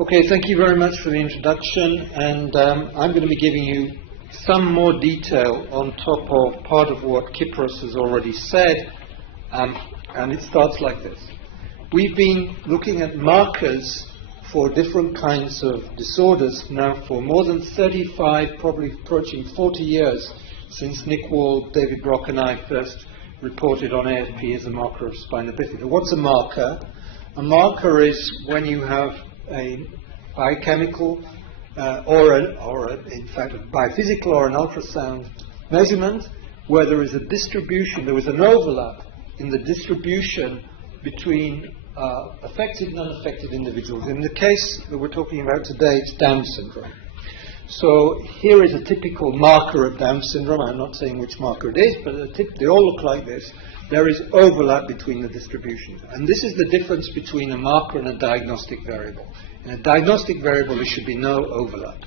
Okay, thank you very much for the introduction, and I'm going to be giving you some more detail on top of part of what Kypros has already said, and it starts like this. We've been looking at markers for different kinds of disorders now for more than 35, probably approaching 40 years since Nick Wald, David Brock and I first reported on AFP as a marker of spina bifida. What's a marker? A marker is when you have a biochemical in fact a biophysical or an ultrasound measurement where there is a distribution, there is an overlap in the distribution between affected and unaffected individuals. In the case that we're talking about today, it's Down syndrome. So here is a typical marker of Down syndrome. I'm not saying which marker it is, but they all look like this. There is overlap between the distributions. And this is the difference between a marker and a diagnostic variable. In a diagnostic variable, there should be no overlap.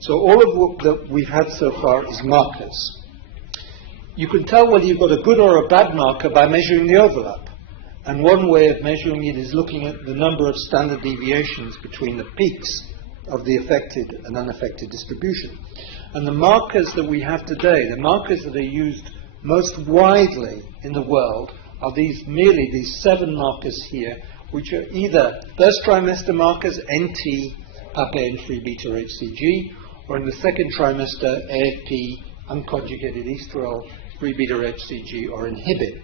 So all of what that we've had so far is markers. You can tell whether you've got a good or a bad marker by measuring the overlap. And one way of measuring it is looking at the number of standard deviations between the peaks of the affected and unaffected distribution. And the markers that we have today, the markers that are used most widely in the world, are merely these 7 markers here, which are either first trimester markers, NT, Papain, and free beta HCG, or in the second trimester, AFP, unconjugated estrol, free beta HCG, or inhibin.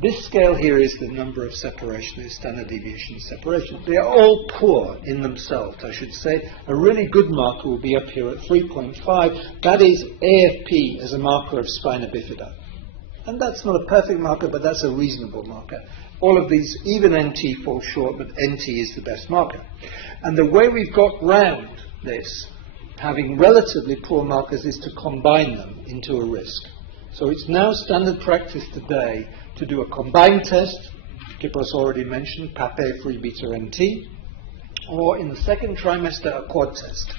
This scale here is the number of separations, standard deviation separation. They are all poor in themselves, I should say. A really good marker will be up here at 3.5. That is AFP as a marker of spina bifida. And that's not a perfect marker, but that's a reasonable marker. All of these, even NT falls short, but NT is the best marker. And the way we've got round this, having relatively poor markers, is to combine them into a risk. So it's now standard practice today to do a combined test, Kypros already mentioned, Papain, free beta NT, or in the second trimester a quad test,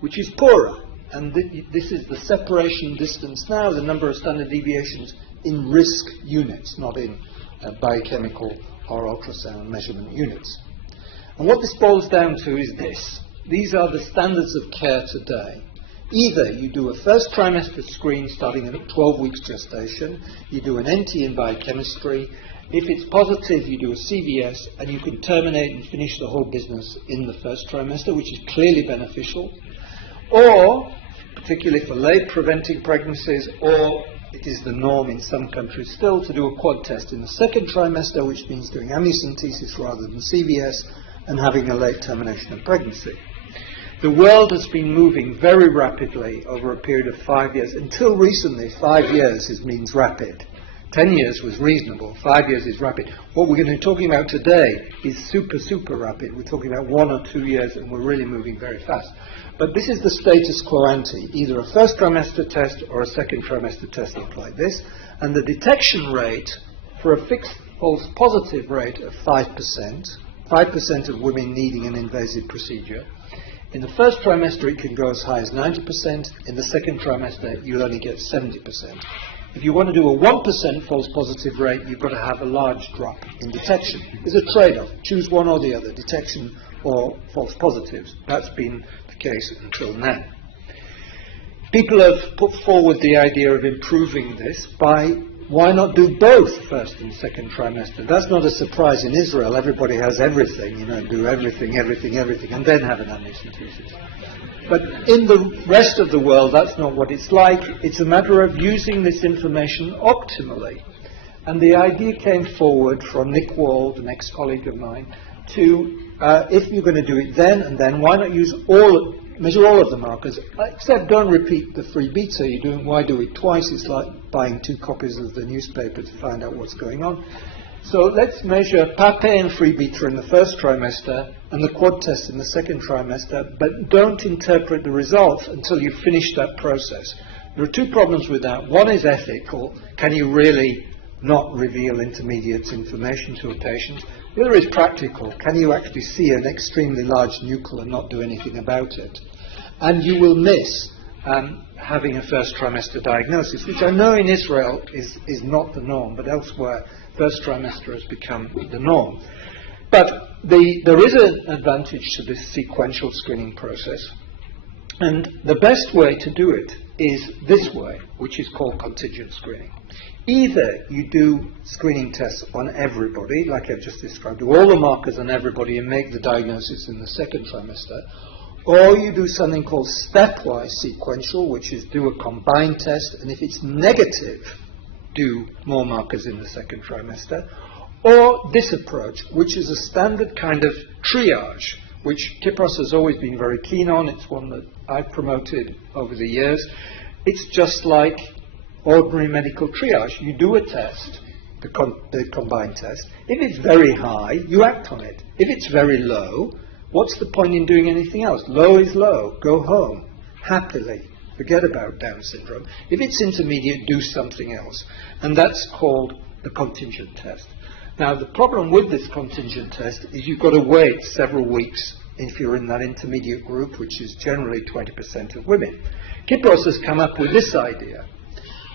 which is poorer. And this is the separation distance now, the number of standard deviations in risk units, not in biochemical or ultrasound measurement units. And what this boils down to is this. These are the standards of care today. Either you do a first trimester screen starting at 12 weeks gestation, you do an NT in biochemistry. If it's positive, you do a CVS, and you can terminate and finish the whole business in the first trimester, which is clearly beneficial. Or, particularly for late preventing pregnancies, or it is the norm in some countries still to do a quad test in the second trimester, which means doing amniocentesis rather than CVS, and having a late termination of pregnancy. The world has been moving very rapidly over a period of 5 years. Until recently, 5 years means rapid. 10 years was reasonable. 5 years is rapid. What we're going to be talking about today is super, super rapid. We're talking about 1 or 2 years, and we're really moving very fast. But this is the status quo ante. Either a first trimester test or a second trimester test look like this. And the detection rate for a fixed false positive rate of 5%, 5% of women needing an invasive procedure. In the first trimester, it can go as high as 90%. In the second trimester, you'll only get 70%. If you want to do a 1% false positive rate, you've got to have a large drop in detection. There's a trade-off. Choose one or the other, detection or false positives. That's been the case until now. People have put forward the idea of improving this by why not do both first and second trimester? That's not a surprise in Israel. Everybody has everything, do everything, and then have an amniocentesis. But in the rest of the world, that's not what it's like. It's a matter of using this information optimally. And the idea came forward from Nick Wald, an ex-colleague of mine, to, if you're going to do it then and then, why not measure all of the markers, except don't repeat the free beta. Why do it twice? It's like buying 2 copies of the newspaper to find out what's going on. So let's measure Papain and free beta in the first trimester and the quad test in the second trimester, but don't interpret the results until you've finished that process. There are 2 problems with that. One is ethical. Can you really not reveal intermediate information to a patient? The other is practical. Can you actually see an extremely large nucle and not do anything about it? And you will miss having a first trimester diagnosis, which I know in Israel is not the norm, but elsewhere first trimester has become the norm. But there is an advantage to this sequential screening process, and the best way to do it is this way, which is called contingent screening. Either you do screening tests on everybody, like I've just described, do all the markers on everybody and make the diagnosis in the second trimester, or you do something called stepwise sequential, which is do a combined test, and if it's negative, do more markers in the second trimester, or this approach, which is a standard kind of triage, which Kypros has always been very keen on. It's one that I've promoted over the years. It's just like ordinary medical triage. You do a test, the combined test. If it's very high, you act on it. If it's very low, what's the point in doing anything else? Low is low. Go home happily. Forget about Down syndrome. If it's intermediate, do something else. And that's called the contingent test. Now, the problem with this contingent test is you've got to wait several weeks if you're in that intermediate group, which is generally 20% of women. Kypros has come up with this idea,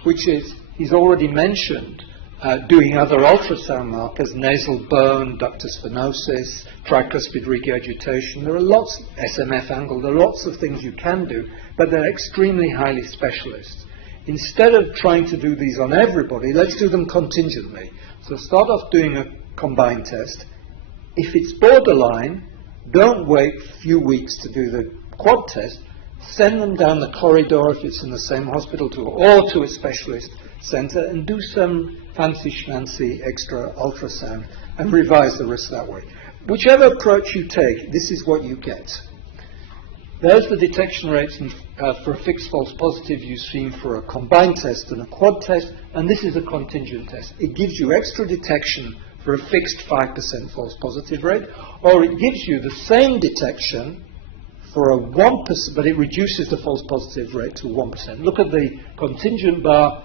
which is, he's already mentioned doing other ultrasound markers, nasal bone, ductus venosus, tricuspid regurgitation. There are lots, SMF angle, there are lots of things you can do, but they're extremely highly specialist. Instead of trying to do these on everybody, let's do them contingently. So start off doing a combined test. If it's borderline, don't wait a few weeks to do the quad test. Send them down the corridor if it's in the same hospital or to a specialist center and do some fancy schmancy extra ultrasound and revise the risk that way. Whichever approach you take, this is what you get. There's the detection rates for a fixed false positive you've seen for a combined test and a quad test, and this is a contingent test. It gives you extra detection for a fixed 5% false positive rate, or it gives you the same detection for a 1%, but it reduces the false positive rate to 1%. Look at the contingent bar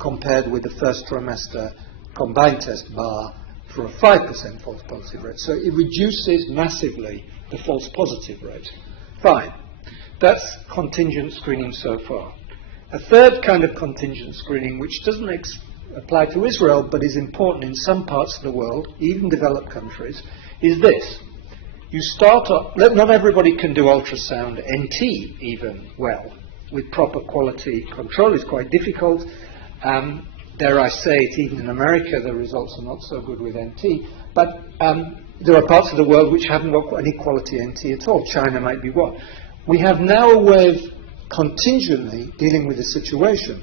compared with the first trimester combined test bar for a 5% false positive rate. So it reduces massively the false positive rate. Fine. That's contingent screening so far. A third kind of contingent screening, which doesn't apply to Israel but is important in some parts of the world, even developed countries, is this. You start off, not everybody can do ultrasound, NT even well, with proper quality control is quite difficult. Dare I say it, even in America the results are not so good with NT, but there are parts of the world which haven't got any quality NT at all. China might be one. We have now a way of contingently dealing with the situation.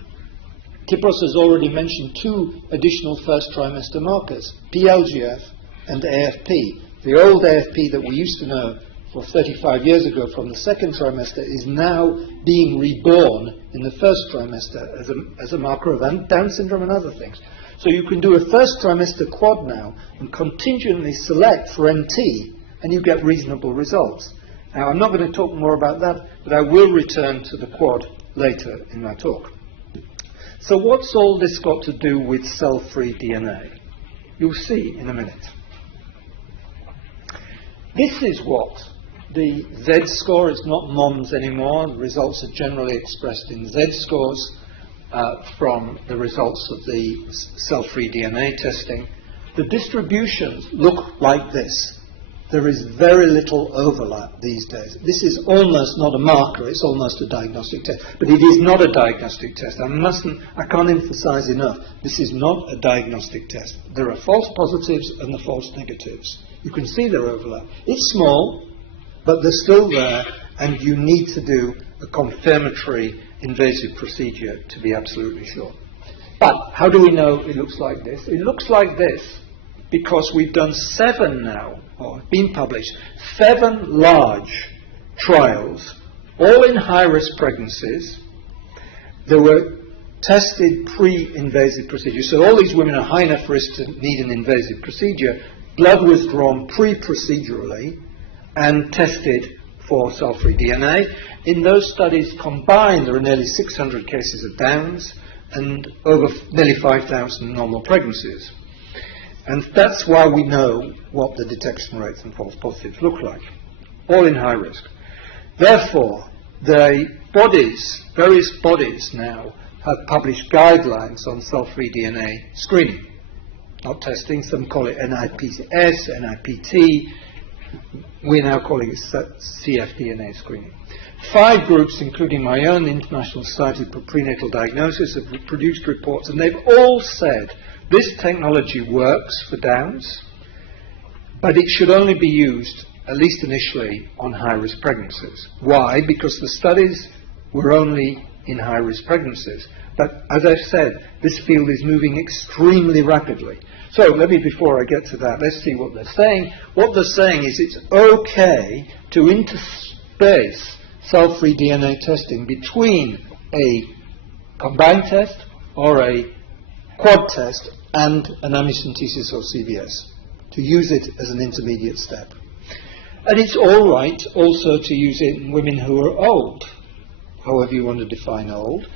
Kypros has already mentioned two additional first trimester markers, PLGF and AFP. The old AFP that we used to know for 35 years ago from the second trimester is now being reborn in the first trimester as a marker of Down syndrome and other things. So you can do a first trimester quad now and contingently select for NT, and you get reasonable results. Now, I'm not going to talk more about that, but I will return to the quad later in my talk. So what's all this got to do with cell-free DNA? You'll see in a minute. This is what the Z-score is not MOMS anymore. The results are generally expressed in Z-scores from the results of the cell-free DNA testing. The distributions look like this. There is very little overlap these days. This is almost not a marker, it's almost a diagnostic test. But it is not a diagnostic test. I can't emphasize enough, this is not a diagnostic test. There are false positives and the false negatives. You can see their overlap. It's small, but they're still there, and you need to do a confirmatory invasive procedure to be absolutely sure. But how do we know it looks like this? It looks like this because we've done 7 now, or been published, 7 large trials, all in high-risk pregnancies. They were tested pre-invasive procedure. So all these women are high enough risk to need an invasive procedure. Blood was drawn pre-procedurally and tested for cell-free DNA. In those studies combined, there are nearly 600 cases of Downs and over nearly 5,000 normal pregnancies. And that's why we know what the detection rates and false positives look like, all in high risk. Therefore, the various bodies now have published guidelines on cell-free DNA screening. not testing. Some call it NIPS, NIPT. We're now calling it cfDNA screening. 5 groups, including my own International Society for Prenatal Diagnosis, have produced reports, and they've all said this technology works for Downs, but it should only be used, at least initially, on high-risk pregnancies. Why? Because the studies were only in high-risk pregnancies. But as I've said, this field is moving extremely rapidly. So before I get to that, let's see what they're saying. What they're saying is it's okay to interspace cell-free DNA testing between a combined test or a quad test and an amniocentesis or CVS, to use it as an intermediate step. And it's all right also to use it in women who are old, however you want to define old,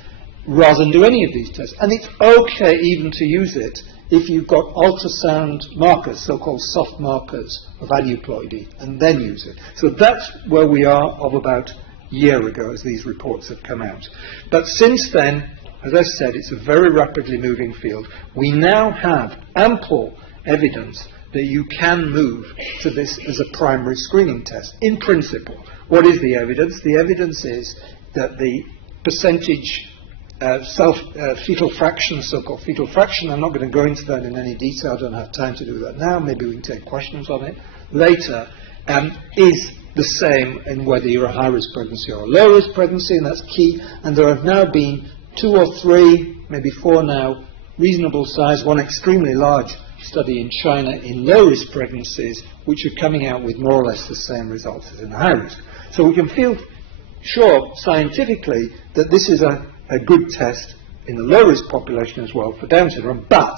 rather than do any of these tests. And it's okay even to use it if you've got ultrasound markers, so-called soft markers of aneuploidy, and then use it. So that's where we are of about a year ago as these reports have come out. But since then, as I said, it's a very rapidly moving field. We now have ample evidence that you can move to this as a primary screening test, in principle. What is the evidence? The evidence is that the percentage fetal fraction, so-called fetal fraction, I'm not going to go into that in any detail, I don't have time to do that now, maybe we can take questions on it later, is the same in whether you're a high-risk pregnancy or a low-risk pregnancy, and that's key. And there have now been 2 or 3, maybe 4 now, reasonable size, one extremely large study in China in low-risk pregnancies, which are coming out with more or less the same results as in high-risk. So we can feel sure scientifically that this is a good test in the low-risk population as well for Down syndrome, but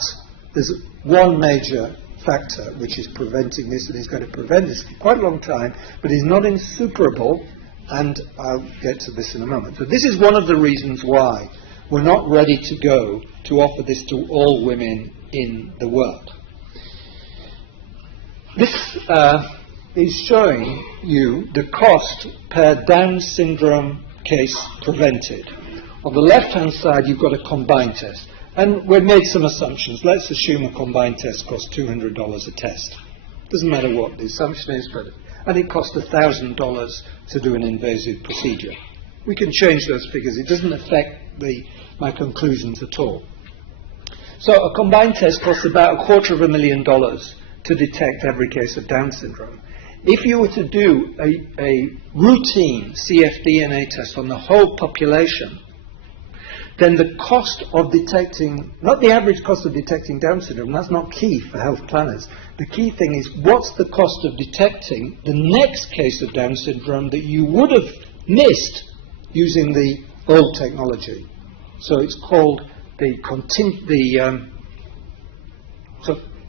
there's one major factor which is preventing this, and is going to prevent this for quite a long time, but is not insuperable, and I'll get to this in a moment. So this is one of the reasons why we're not ready to go to offer this to all women in the world. This is showing you the cost per Down syndrome case prevented. On the left-hand side, you've got a combined test. And we've made some assumptions. Let's assume a combined test costs $200 a test. Doesn't matter what the assumption is, but and it costs $1,000 to do an invasive procedure. We can change those figures. It doesn't affect my conclusions at all. So a combined test costs about $250,000 to detect every case of Down syndrome. If you were to do a routine cfDNA test on the whole population, then the cost of detecting, not the average cost of detecting Down syndrome, that's not key for health planners. The key thing is, what's the cost of detecting the next case of Down syndrome that you would have missed using the old technology? So it's called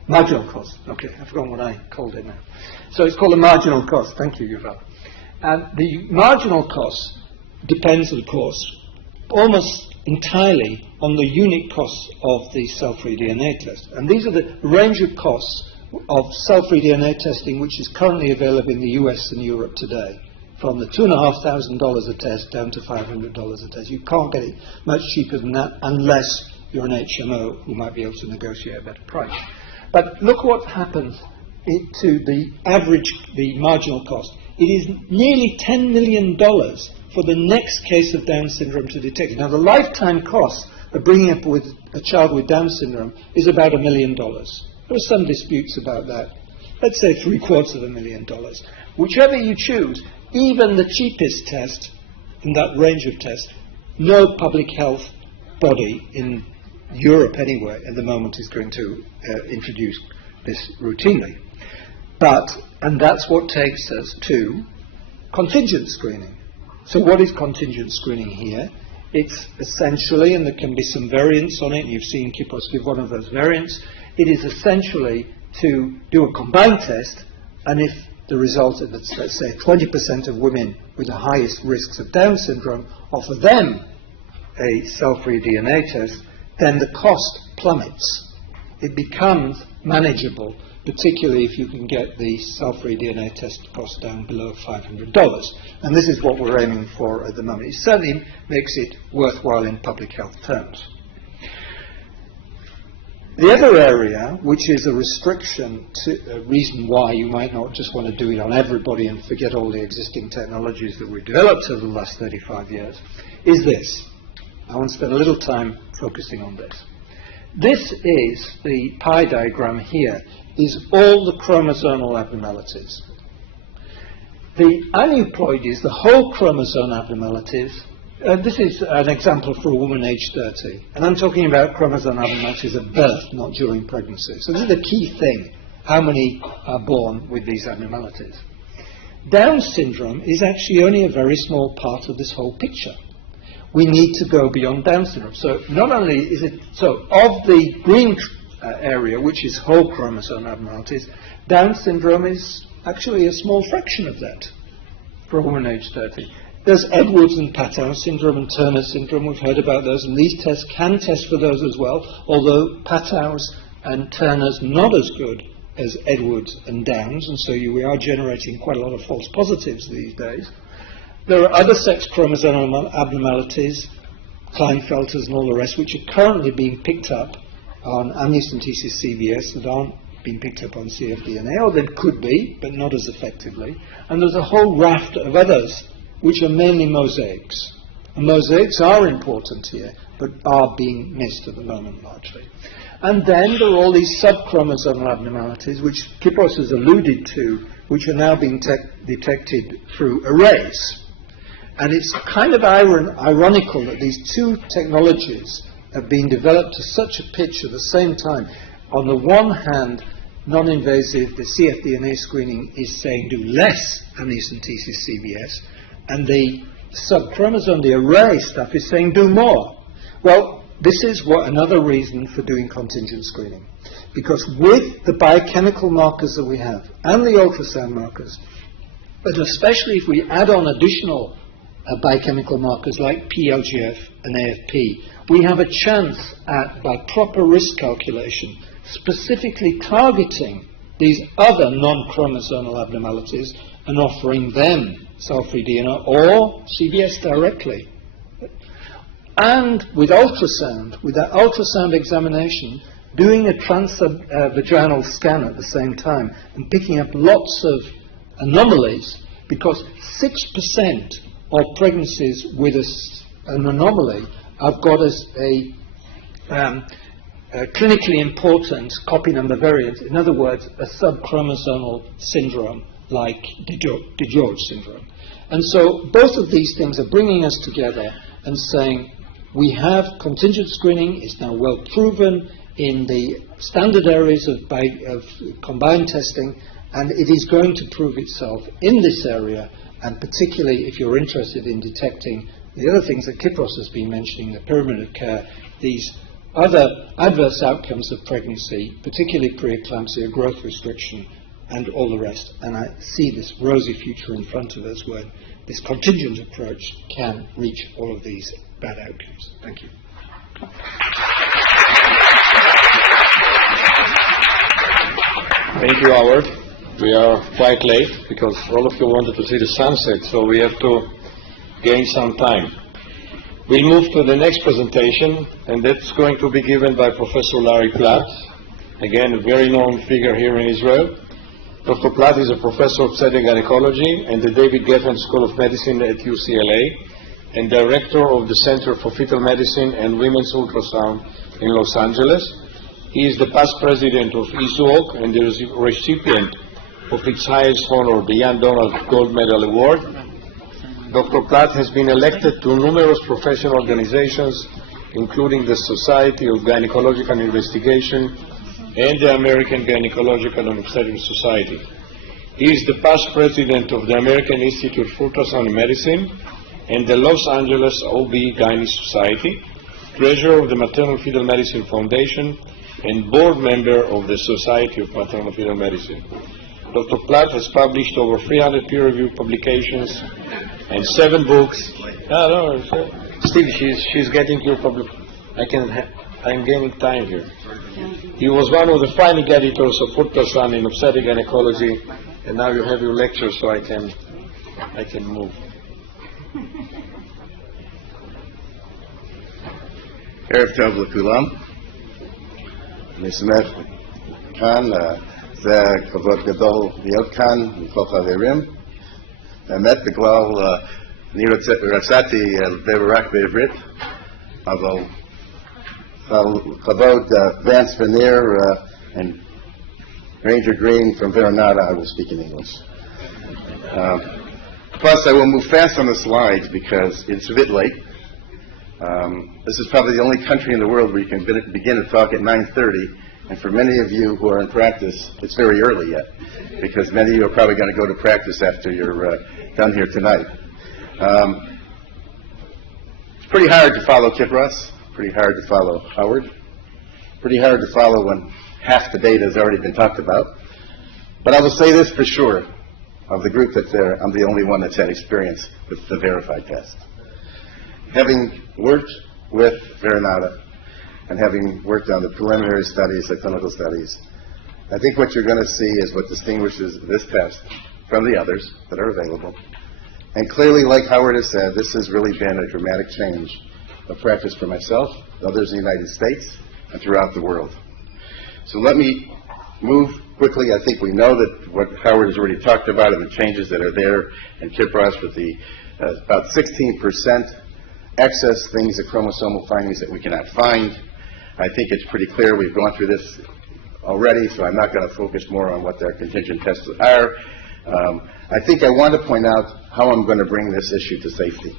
marginal cost. Okay, I've forgotten what I called it now. So it's called a marginal cost. Thank you, Yuval. And the marginal cost depends, of course, almost entirely on the unit costs of the cell-free DNA test. And these are the range of costs of cell-free DNA testing which is currently available in the US and Europe today, from the $2,500 a test down to $500 a test. You can't get it much cheaper than that unless you're an HMO who might be able to negotiate a better price. But look what happens to the average, the marginal cost. It is nearly $10 million for the next case of Down syndrome to detect. Now, the lifetime cost of bringing up with a child with Down syndrome is about $1 million. There are some disputes about that. Let's say $750,000. Whichever you choose, even the cheapest test in that range of tests, no public health body in Europe anyway at the moment is going to introduce this routinely. And that's what takes us to contingent screening. So what is contingent screening here? It's essentially, and there can be some variants on it, you've seen Kipos give one of those variants, it is essentially to do a combined test, and if the result of, let's say, 20% of women with the highest risks of Down syndrome, offer them a cell-free DNA test, then the cost plummets. It becomes manageable, particularly if you can get the cell-free DNA test cost down below $500. And this is what we're aiming for at the moment. It certainly makes it worthwhile in public health terms. The other area, which is a restriction, to a reason why you might not just want to do it on everybody and forget all the existing technologies that we've developed over the last 35 years, is this. I want to spend a little time focusing on this. This is the pie diagram here, is all the chromosomal abnormalities. The aneuploidies, the whole chromosome abnormalities, this is an example for a woman aged 30. And I'm talking about chromosome abnormalities at birth, not during pregnancy. So this is the key thing, how many are born with these abnormalities. Down syndrome is actually only a very small part of this whole picture. We need to go beyond Down syndrome. So not only is it, so of the green area, which is whole chromosome abnormalities, Down syndrome is actually a small fraction of that for a woman aged 30. There's Edwards and Patau syndrome and Turner syndrome. We've heard about those, and these tests can test for those as well, although Patau's and Turner's not as good as Edwards and Downs, and so we are generating quite a lot of false positives these days. There are other sex chromosomal abnormalities, Klinefelters and all the rest, which are currently being picked up on amniocentesis CBS that aren't being picked up on cfDNA, or they could be, but not as effectively. And there's a whole raft of others which are mainly mosaics. And mosaics are important here, but are being missed at the moment largely. And then there are all these subchromosomal abnormalities, which Kypros has alluded to, which are now being detected through arrays. And it's kind of ironical that these two technologies have been developed to such a pitch at the same time. On the one hand, non-invasive, the cfDNA screening is saying do less amniocentesis CBS, and the subchromosome, the array stuff, is saying do more. Well, this is another reason for doing contingent screening. Because with the biochemical markers that we have, and the ultrasound markers, but especially if we add on additional biochemical markers like PLGF and AFP, we have a chance at, by proper risk calculation, specifically targeting these other non-chromosomal abnormalities and offering them cell-free DNA or CBS directly. And with ultrasound, with that ultrasound examination, doing a transvaginal scan at the same time and picking up lots of anomalies, because 6% of pregnancies with an anomaly have got us a clinically important copy number variant, in other words, a subchromosomal syndrome like DiGeorge syndrome. And so both of these things are bringing us together and saying we have contingent screening, is now well proven in the standard areas of combined testing, and it is going to prove itself in this area, and particularly if you're interested in detecting the other things that Kypros has been mentioning, the pyramid of care, these other adverse outcomes of pregnancy, particularly preeclampsia, growth restriction, and all the rest. And I see this rosy future in front of us where this contingent approach can reach all of these bad outcomes. Thank you. Thank you, Howard. We are quite late because all of you wanted to see the sunset, so we have to gain some time. We'll move to the next presentation, and that's going to be given by Professor Larry Platt, again a very known figure here in Israel. Dr. Platt is a professor of obstetric gynecology and the David Geffen School of Medicine at UCLA and director of the Center for Fetal Medicine and Women's Ultrasound in Los Angeles. He is the past president of ISUOC and the recipient of its highest honor, the Jan Donald Gold Medal Award. Dr. Platt has been elected to numerous professional organizations, including the Society of Gynecological Investigation and the American Gynecological and Obstetric Society. He is the past president of the American Institute for Ultrasound Medicine and the Los Angeles OB-GYN Society, treasurer of the Maternal Fetal Medicine Foundation, and board member of the Society of Maternal Fetal Medicine. Dr. Platt has published over 300 peer-reviewed publications and 7 books. Steve, she's getting your public. I'm gaining time here. He was one of the founding editors of Ultrasound in Obstetric Gynecology, and now you have your lecture, so I can move. ערב טוב לכולם. נשמח כאן, זה כבוד גדול להיות כאן מכל חברים. באמת בגלל אני רציתי לדבר רק בעברית, אבל כבוד Vance Veneer and Ranger Green from Veronata, I will speak in English. Plus, I will move fast on the slides because it's a bit late. This is probably the only country in the world where you can begin a talk at 9:30, and for many of you who are in practice, it's very early yet, because many of you are probably going to go to practice after you're done here tonight. It's pretty hard to follow Kipros, pretty hard to follow Howard, pretty hard to follow when half the data has already been talked about. But I will say this for sure, of the group that's there, I'm the only one that's had experience with the Verify test. Having worked with Veronata and having worked on the preliminary studies, the clinical studies, I think what you're going to see is what distinguishes this test from the others that are available. And clearly, like Howard has said, this has really been a dramatic change of practice for myself, others in the United States, and throughout the world. So let me move quickly. I think we know that what Howard has already talked about and the changes that are there in Kipros with the about 16% excess things, the chromosomal findings that we cannot find. I think it's pretty clear. We've gone through this already, so I'm not going to focus more on what their contingent tests are. I think I want to point out how I'm going to bring this issue to safety.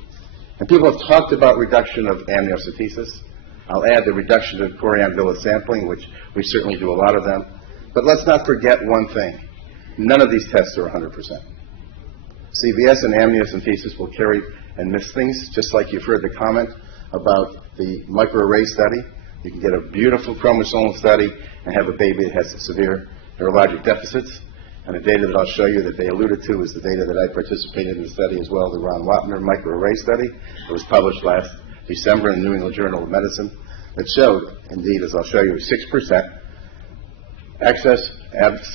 And people have talked about reduction of amniocentesis. I'll add the reduction of chorion villus sampling, which we certainly do a lot of them. But let's not forget one thing. None of these tests are 100%. CVS and amniocentesis will carry and miss things, just like you've heard the comment about the microarray study. You can get a beautiful chromosomal study and have a baby that has severe neurologic deficits. And the data that I'll show you that they alluded to is the data that I participated in the study as well, the Ron Wapner microarray study. It was published last December in the New England Journal of Medicine. That showed, indeed, as I'll show you, 6% excess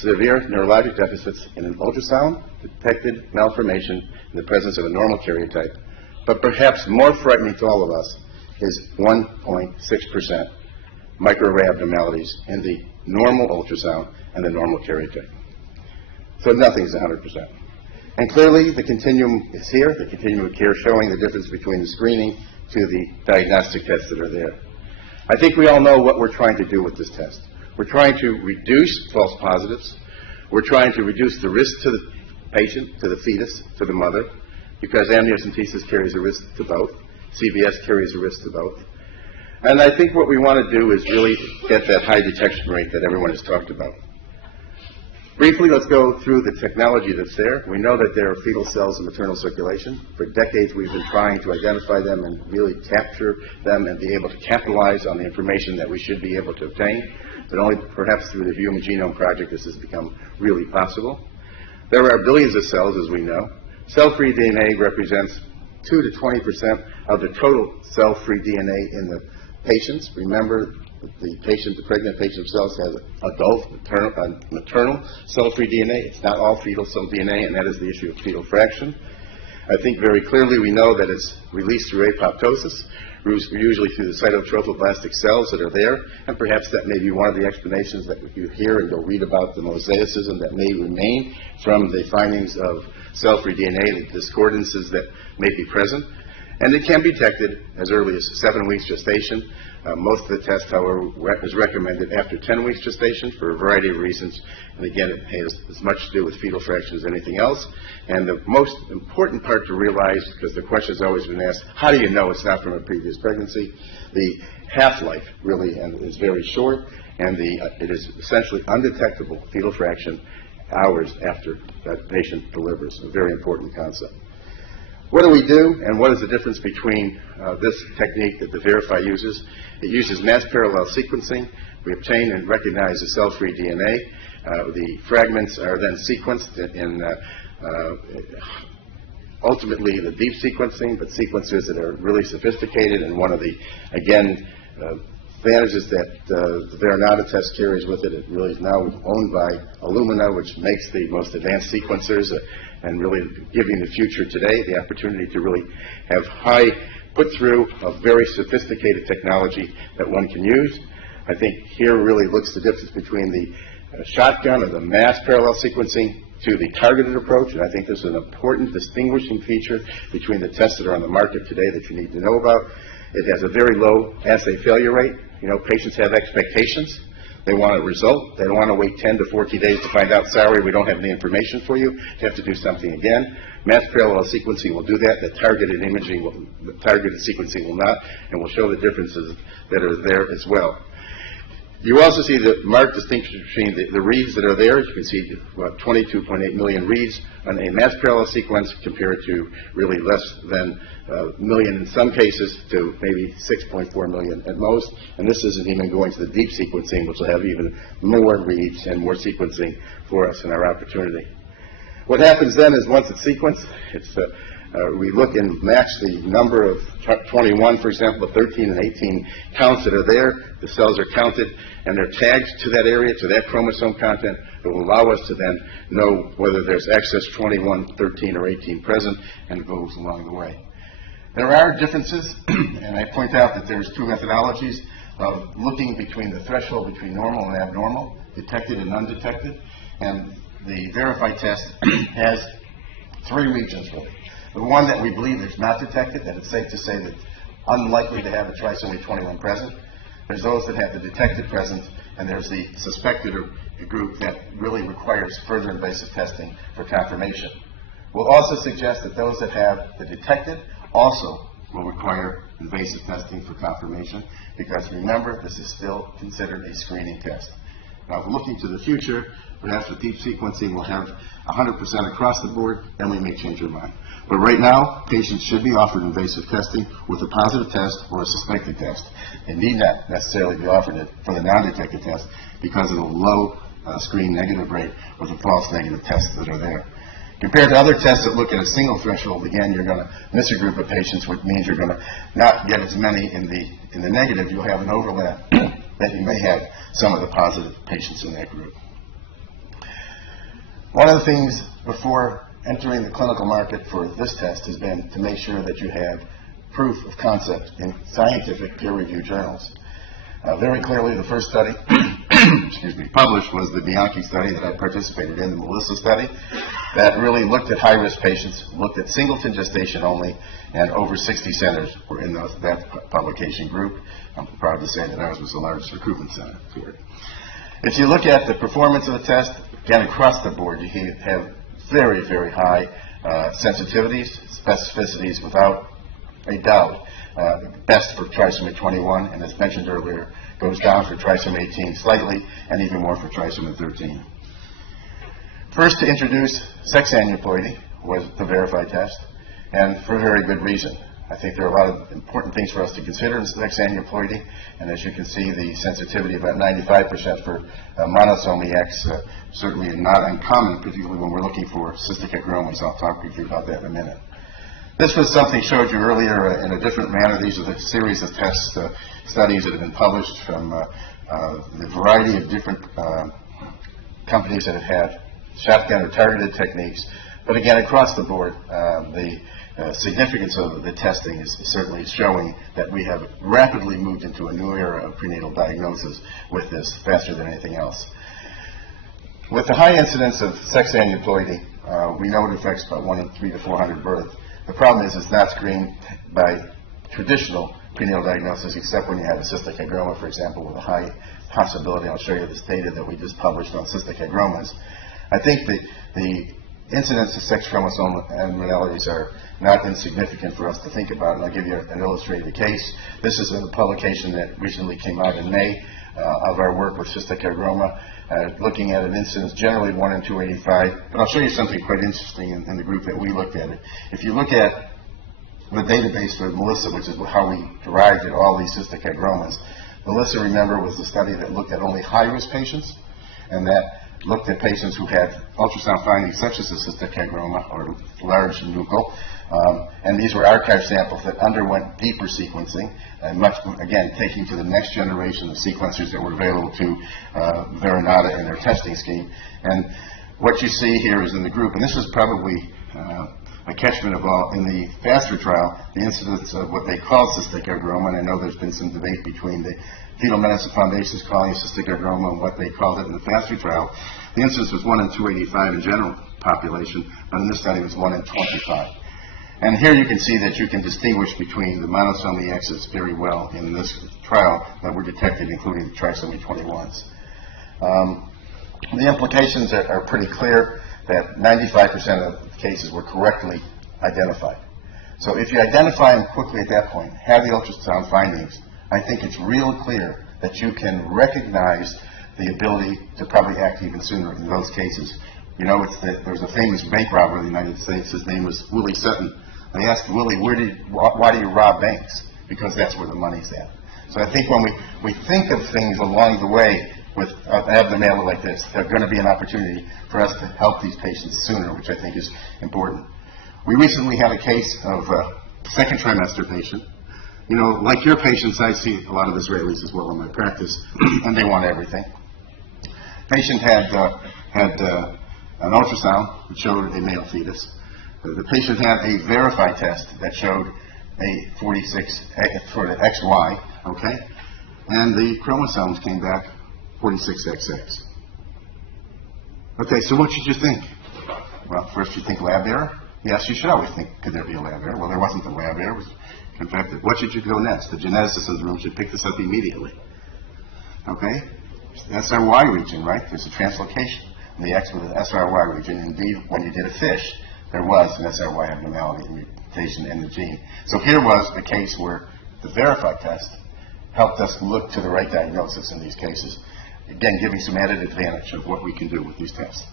severe neurologic deficits in an ultrasound detected malformation in the presence of a normal karyotype. But perhaps more frightening to all of us is 1.6% microarray abnormalities in the normal ultrasound and the normal karyotype. So nothing's 100%. And clearly the continuum is here, the continuum of care showing the difference between the screening to the diagnostic tests that are there. I think we all know what we're trying to do with this test. We're trying to reduce false positives. We're trying to reduce the risk to the patient, to the fetus, to the mother, because amniocentesis carries a risk to both. CVS carries a risk to both. And I think what we want to do is really get that high detection rate that everyone has talked about. Briefly, let's go through the technology that's there. We know that there are fetal cells in maternal circulation. For decades, we've been trying to identify them and really capture them and be able to capitalize on the information that we should be able to obtain. But only perhaps through the Human Genome Project this has become really possible. There are billions of cells, as we know. Cell-free DNA represents 2 to 20% of the total cell-free DNA in the patients. Remember, the pregnant patient themselves has adult, maternal cell-free DNA. It's not all fetal cell DNA, and that is the issue of fetal fraction. I think very clearly we know that it's released through apoptosis, usually through the cytotrophoblastic cells that are there, and perhaps that may be one of the explanations that you hear and you'll read about the mosaicism that may remain from the findings of cell-free DNA, the discordances that may be present. And it can be detected as early as 7 weeks gestation. Most of the tests, however, is recommended after 10 weeks gestation for a variety of reasons. And again, it has as much to do with fetal fraction as anything else. And the most important part to realize, because the question has always been asked, how do you know it's not from a previous pregnancy? The half-life really is very short, and it is essentially undetectable fetal fraction hours after that patient delivers. A very important concept. What do we do, and what is the difference between this technique that the Verify uses? It uses mass parallel sequencing. We obtain and recognize the cell-free DNA. The fragments are then sequenced in ultimately the deep sequencing, but sequencers that are really sophisticated. And one of the, again, advantages that the Veronata test carries with it, it really is now owned by Illumina, which makes the most advanced sequencers, and really giving the future today the opportunity to really have high put through of very sophisticated technology that one can use. I think here really looks the difference between the shotgun or the mass parallel sequencing to the targeted approach, and I think this is an important distinguishing feature between the tests that are on the market today that you need to know about. It has a very low assay failure rate. You know, patients have expectations. They want a result. They don't want to wait 10 to 14 days to find out, sorry, we don't have any information for you. You have to do something again. Mass parallel sequencing will do that. The targeted sequencing will not, and will show the differences that are there as well. You also see the marked distinction between the reads that are there. You can see about 22.8 million reads on a mass parallel sequence compared to really less than a million in some cases to maybe 6.4 million at most. And this isn't even going to the deep sequencing, which will have even more reads and more sequencing for us in our opportunity. What happens then is once it's sequenced, we look and match the number of 21, for example, the 13 and 18 counts that are there. The cells are counted, and they're tagged to that area, to that chromosome content, that will allow us to then know whether there's excess 21, 13, or 18 present, and it goes along the way. There are differences, and I point out that there's two methodologies of looking between the threshold between normal and abnormal, detected and undetected, and the Verified test has three regions really. The one that we believe is not detected, that it's safe to say that unlikely to have a trisomy 21 present. There's those that have the detected present, and there's the suspected group that really requires further invasive testing for confirmation. We'll also suggest that those that have the detected also will require invasive testing for confirmation, because remember, this is still considered a screening test. Now, if we're looking to the future, perhaps with deep sequencing, we'll have 100% across the board, then we may change our mind. But right now, patients should be offered invasive testing with a positive test or a suspected test. They need not necessarily be offered it for the non-detected test because of the low screen negative rate or the false negative tests that are there. Compared to other tests that look at a single threshold, again, you're going to miss a group of patients, which means you're going to not get as many in the negative. You'll have an overlap that you may have some of the positive patients in that group. One of the things before entering the clinical market for this test has been to make sure that you have proof of concept in scientific peer-reviewed journals. Very clearly, the first study published was the Bianchi study that I participated in, the Melissa study, that really looked at high-risk patients, looked at singleton gestation only, and over 60 centers were in that publication group. I'm proud to say that ours was the largest recruitment center for it. If you look at the performance of the test, again, across the board, you have very, very high sensitivities, specificities without a doubt. Best for trisomy 21, and as mentioned earlier, goes down for trisomy 18 slightly, and even more for trisomy 13. First to introduce sex aneuploidy was the Verified test, and for a very good reason. I think there are a lot of important things for us to consider in sex aneuploidy, and as you can see, the sensitivity about 95% for monosomy X certainly not uncommon, particularly when we're looking for cystic hygromas. I'll talk with you about that in a minute. This was something I showed you earlier in a different manner. These are the series of test studies that have been published from the variety of different companies that have had shotgun or targeted techniques. But again, across the board, the significance of the testing is certainly showing that we have rapidly moved into a new era of prenatal diagnosis with this, faster than anything else. With the high incidence of sex aneuploidy, we know it affects about 1 in 3 to 400 births. The problem is it's not screened by traditional prenatal diagnosis, except when you have a cystic hygroma, for example, with a high possibility. I'll show you this data that we just published on cystic hygromas. I think the incidence of sex chromosome abnormalities are not insignificant for us to think about, and I'll give you an illustrated case. This is a publication that recently came out in May of our work with cystic hygroma, looking at an incidence generally 1 in 285, but I'll show you something quite interesting in the group that we looked at it. If you look at the database for Melissa, which is how we derived at all these cystic hygromas, Melissa, remember, was the study that looked at only high-risk patients, and that looked at patients who had ultrasound findings such as a cystic hygroma or large nuchal, and these were archive samples that underwent deeper sequencing, and much, again, taking to the next generation of sequencers that were available to Veronata in their testing scheme. And what you see here is in the group, and this is probably a catchment of all. In the FASTER trial, the incidence of what they call cystic hygroma, and I know there's been some debate between the Fetal Medicine Foundation's calling it cystic hygroma and what they called it in the FASTER trial, the incidence was 1 in 285 in general population, but in this study it was 1 in 25. And here you can see that you can distinguish between the monosomy X's very well in this trial that were detected, including the trisomy 21s. The implications are pretty clear that 95% of cases were correctly identified. So if you identify them quickly at that point, have the ultrasound findings, I think it's real clear that you can recognize the ability to probably act even sooner in those cases. You know, there was a famous bank robber in the United States. His name was Willie Sutton. They asked Willie, why do you rob banks? Because that's where the money's at. So I think when we think of things along the way with an abnormality like this, there's going to be an opportunity for us to help these patients sooner, which I think is important. We recently had a case of a second trimester patient. You know, like your patients, I see a lot of Israelis as well in my practice, and they want everything. Patient had an ultrasound which showed a male fetus. The patient had a Verify test that showed a 46 for the XY, okay? And the chromosomes came back 46XX. Okay, so what should you think? Well, first you think lab error. Yes, you should always think, could there be a lab error? Well, there wasn't a lab error. It was infected. What should you go next? The geneticist in the room should pick this up immediately. Okay? That's our Y region, right? There's a translocation in the X with the SRY region. Indeed, when you did a FISH, there was an SRY abnormality, a mutation in the gene. So here was a case where the Verify test helped us look to the right diagnosis in these cases. Again, giving some added advantage of what we can do with these tests.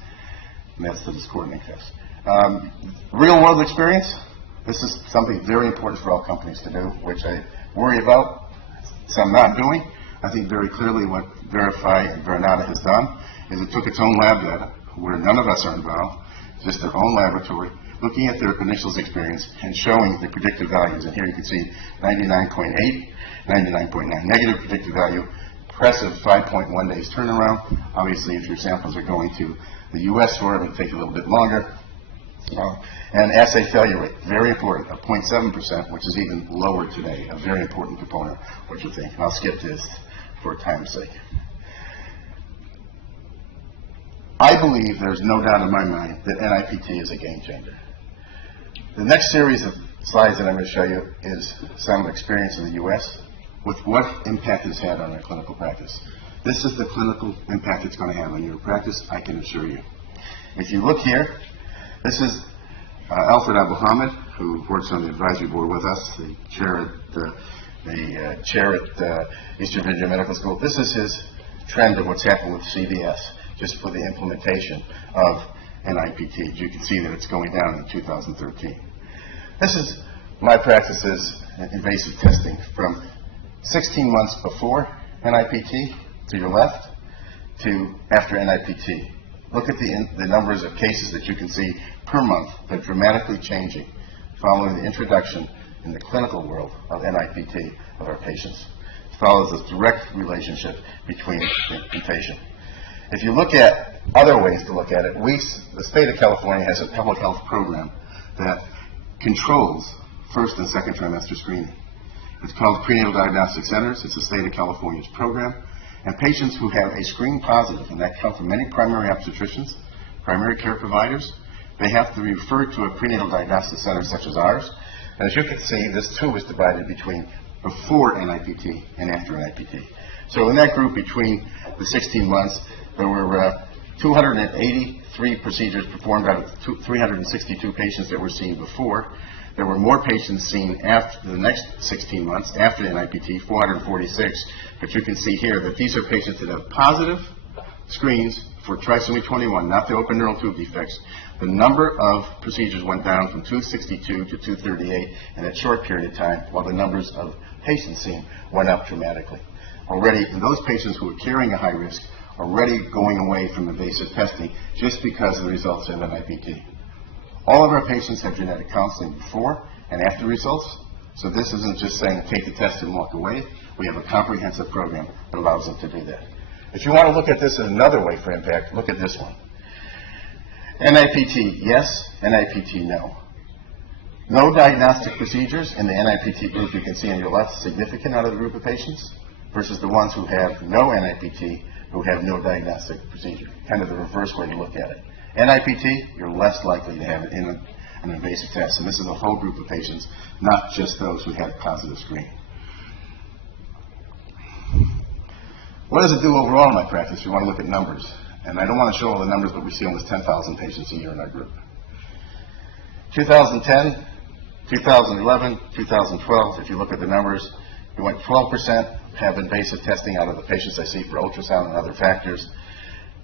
And that's the discordant test. Real world experience. This is something very important for all companies to do, which I worry about some not doing. I think very clearly what Verifiy and Veronata has done is it took its own lab data, where none of us are involved, just their own laboratory, looking at their initials experience and showing the predictive values. And here you can see 99.8, 99.9 negative predictive value, impressive 5.1 days turnaround. Obviously, if your samples are going to the U.S. for it, it will take a little bit longer. And assay failure rate, very important, of 0.7%, which is even lower today, a very important component. What do you think? And I'll skip this for time's sake. I believe there's no doubt in my mind that NIPT is a game changer. The next series of slides that I'm going to show you is some experience in the U.S. with what impact it's had on our clinical practice. This is the clinical impact it's going to have on your practice, I can assure you. If you look here, this is Alfred Abu-Hamid, who works on the advisory board with us, the chair at Eastern Virginia Medical School. This is his trend of what's happened with CVS, just for the implementation of NIPT. You can see that it's going down in 2013. This is my practice's invasive testing from 16 months before NIPT, to your left, to after NIPT. Look at the numbers of cases that you can see per month. They're dramatically changing following the introduction in the clinical world of NIPT of our patients. It follows a direct relationship between the patient. If you look at other ways to look at it, the state of California has a public health program that controls first and second trimester screening. It's called Prenatal Diagnostic Centers. It's the state of California's program. And patients who have a screen positive, and that comes from many primary obstetricians, primary care providers, they have to be referred to a prenatal diagnostic center such as ours. And as you can see, this too is divided between before NIPT and after NIPT. So in that group between the 16 months, there were 283 procedures performed out of 362 patients that were seen before. There were more patients seen after the next 16 months, after the NIPT, 446. But you can see here that these are patients that have positive screens for trisomy 21, not the open neural tube defects. The number of procedures went down from 262 to 238 in that short period of time, while the numbers of patients seen went up dramatically. Already, in those patients who are carrying a high risk, already going away from invasive testing just because of the results of NIPT. All of our patients have genetic counseling before and after results, so this isn't just saying take the test and walk away. We have a comprehensive program that allows them to do that. If you want to look at this in another way for impact, look at this one. NIPT, yes. NIPT, no. No diagnostic procedures in the NIPT group you can see on your left, significant out of the group of patients, versus the ones who have no NIPT, who have no diagnostic procedure. Kind of the reverse way to look at it. NIPT, you're less likely to have it in an invasive test. And this is a whole group of patients, not just those who had a positive screen. What does it do overall in my practice? You want to look at numbers. And I don't want to show all the numbers, but we see almost 10,000 patients a year in our group. 2010, 2011, 2012, if you look at the numbers, we went 12% have invasive testing out of the patients I see for ultrasound and other factors.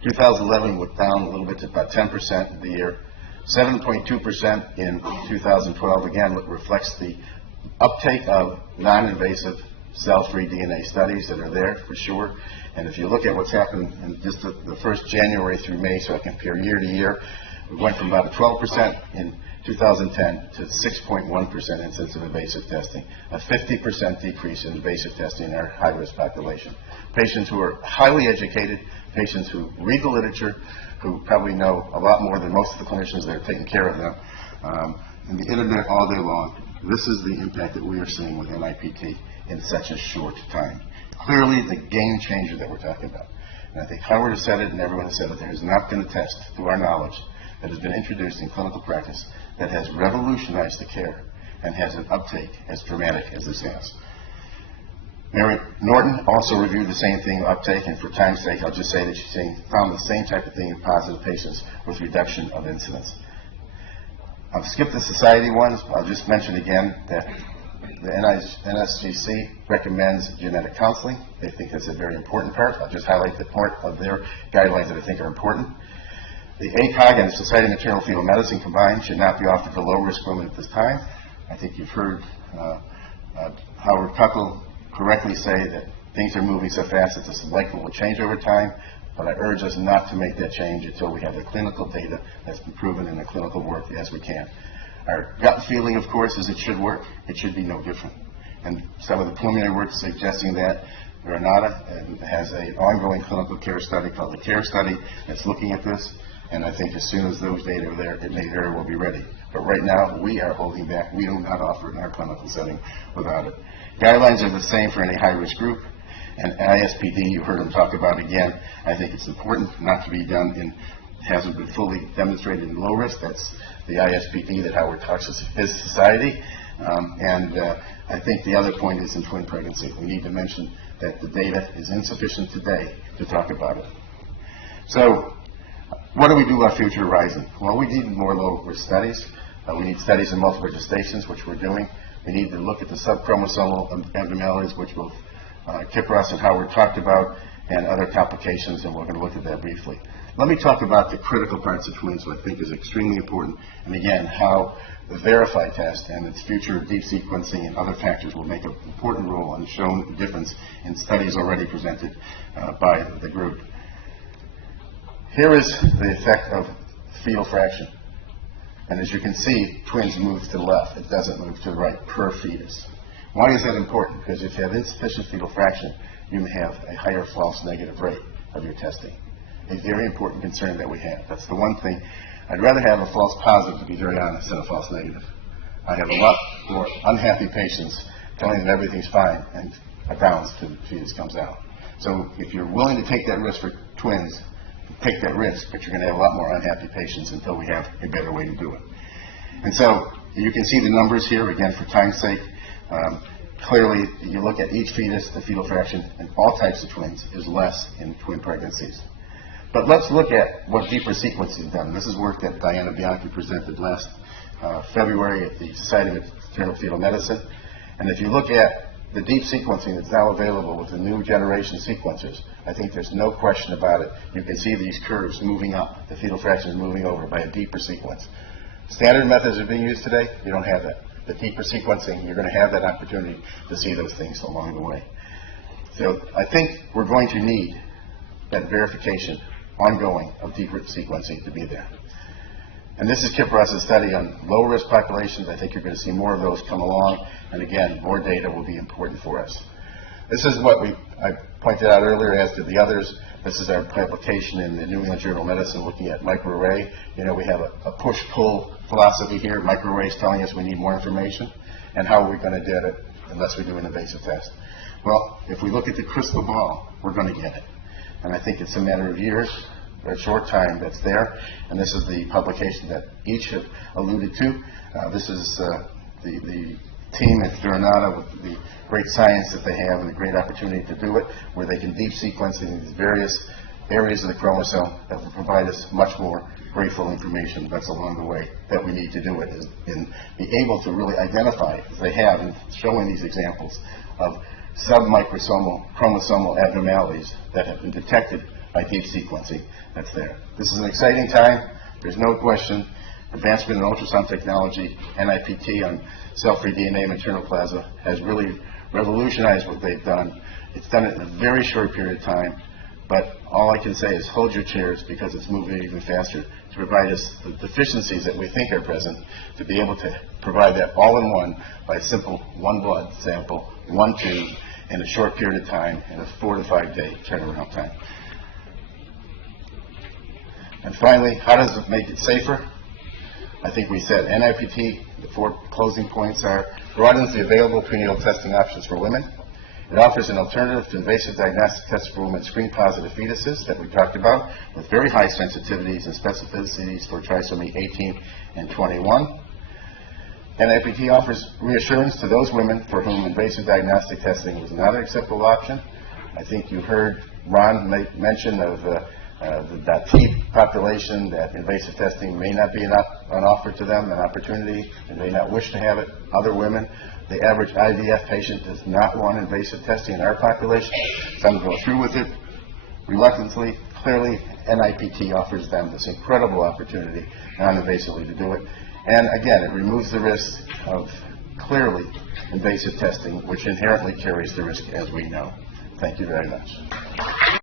2011 went down a little bit to about 10% of the year. 7.2% in 2012, again, reflects the uptake of non-invasive cell-free DNA studies that are there for sure. And if you look at what's happened in just the first January through May, so I compare year to year, we went from about 12% in 2010 to 6.1% incidence of invasive testing, a 50% decrease in invasive testing in our high-risk population. Patients who are highly educated, patients who read the literature, who probably know a lot more than most of the clinicians that are taking care of them, and the internet all day long. This is the impact that we are seeing with NIPT in such a short time. Clearly the game changer that we're talking about. And I think Howard has said it and everyone has said it. There has not been a test, to our knowledge, that has been introduced in clinical practice that has revolutionized the care and has an uptake as dramatic as this has. Mary Norton also reviewed the same thing, uptake, and for time's sake, I'll just say that she found the same type of thing in positive patients with reduction of incidence. I'll skip the society ones. I'll just mention again that the NSGC recommends genetic counseling. They think that's a very important part. I'll just highlight the part of their guidelines that I think are important. The ACOG and the Society of Maternal Fetal Medicine combined should not be offered to low-risk women at this time. I think you've heard Howard Cuckle correctly say that things are moving so fast that this likely will change over time, but I urge us not to make that change until we have the clinical data that's been proven in the clinical work as we can. Our gut feeling, of course, is it should work. It should be no different. And some of the preliminary work suggesting that Granada has an ongoing clinical care study called the CARE study that's looking at this. And I think as soon as those data are there, it may very well be ready. But right now, we are holding back. We do not offer it in our clinical setting without it. Guidelines are the same for any high-risk group. And ISPD, you heard him talk about again. I think it's important not to be done in, hasn't been fully demonstrated in low risk. That's the ISPD that Howard talks to his society. I think the other point is in twin pregnancy. We need to mention that the data is insufficient today to talk about it. So, what do we do about future horizon? Well, we need more low-risk studies. We need studies in multiple gestations, which we're doing. We need to look at the subchromosomal abnormalities, which both Kip Ross and Howard talked about, and other complications, and we're going to look at that briefly. Let me talk about the critical parts of twins, which I think is extremely important, and again, how the Verify test and its future deep sequencing and other factors will make an important role and show a difference in studies already presented by the group. Here is the effect of fetal fraction. And as you can see, twins move to the left. It doesn't move to the right per fetus. Why is that important? Because if you have insufficient fetal fraction, you may have a higher false negative rate of your testing. A very important concern that we have. That's the one thing. I'd rather have a false positive, to be very honest, than a false negative. I have a lot more unhappy patients telling them everything's fine and a bounce to the fetus comes out. So if you're willing to take that risk for twins, take that risk, but you're going to have a lot more unhappy patients until we have a better way to do it. And so you can see the numbers here, again, for time's sake. Clearly, you look at each fetus, the fetal fraction in all types of twins is less in twin pregnancies. But let's look at what deeper sequencing is done. This is work that Diana Bianchi presented last February at the Society of Maternal Fetal Medicine. And if you look at the deep sequencing that's now available with the new generation sequencers, I think there's no question about it. You can see these curves moving up. The fetal fraction is moving over by a deeper sequence. Standard methods are being used today. You don't have that. The deeper sequencing, you're going to have that opportunity to see those things along the way. So I think we're going to need that verification ongoing of deeper sequencing to be there. And this is Kip Ross's study on low-risk populations. I think you're going to see more of those come along. And again, more data will be important for us. This is what I pointed out earlier, as did the others. This is our publication in the New England Journal of Medicine looking at microarray. You know, we have a push-pull philosophy here. Microarray is telling us we need more information, and how are we going to get it unless we do an invasive test? Well, if we look at the crystal ball, we're going to get it. And I think it's a matter of years or a short time that's there. And this is the publication that each have alluded to. This is the team at Granada with the great science that they have and the great opportunity to do it, where they can deep sequence in these various areas of the chromosome that will provide us much more grateful information that's along the way that we need to do it and be able to really identify, as they have in showing these examples of submicrosomal chromosomal abnormalities that have been detected by deep sequencing that's there. This is an exciting time. There's no question. Advancement in ultrasound technology, NIPT on cell-free DNA maternal plasma has really revolutionized what they've done. It's done it in a very short period of time, but all I can say is hold your chairs because it's moving even faster to provide us the deficiencies that we think are present, to be able to provide that all in one by a simple one blood sample, one tube, in a short period of time, in a 4 to 5 day turnaround time. And finally, how does it make it safer? I think we said NIPT, the 4 closing points are, broadens the available prenatal testing options for women. It offers an alternative to invasive diagnostic tests for women screen-positive fetuses that we talked about, with very high sensitivities and specificities for trisomy 18 and 21. NIPT offers reassurance to those women for whom invasive diagnostic testing was not an acceptable option. I think you heard Ron mention of that T population, that invasive testing may not be an offer to them, an opportunity. They may not wish to have it. Other women, the average IVF patient does not want invasive testing in our population. Some go through with it reluctantly. Clearly, NIPT offers them this incredible opportunity non-invasively to do it. And again, it removes the risk of clearly invasive testing, which inherently carries the risk, as we know. Thank you very much.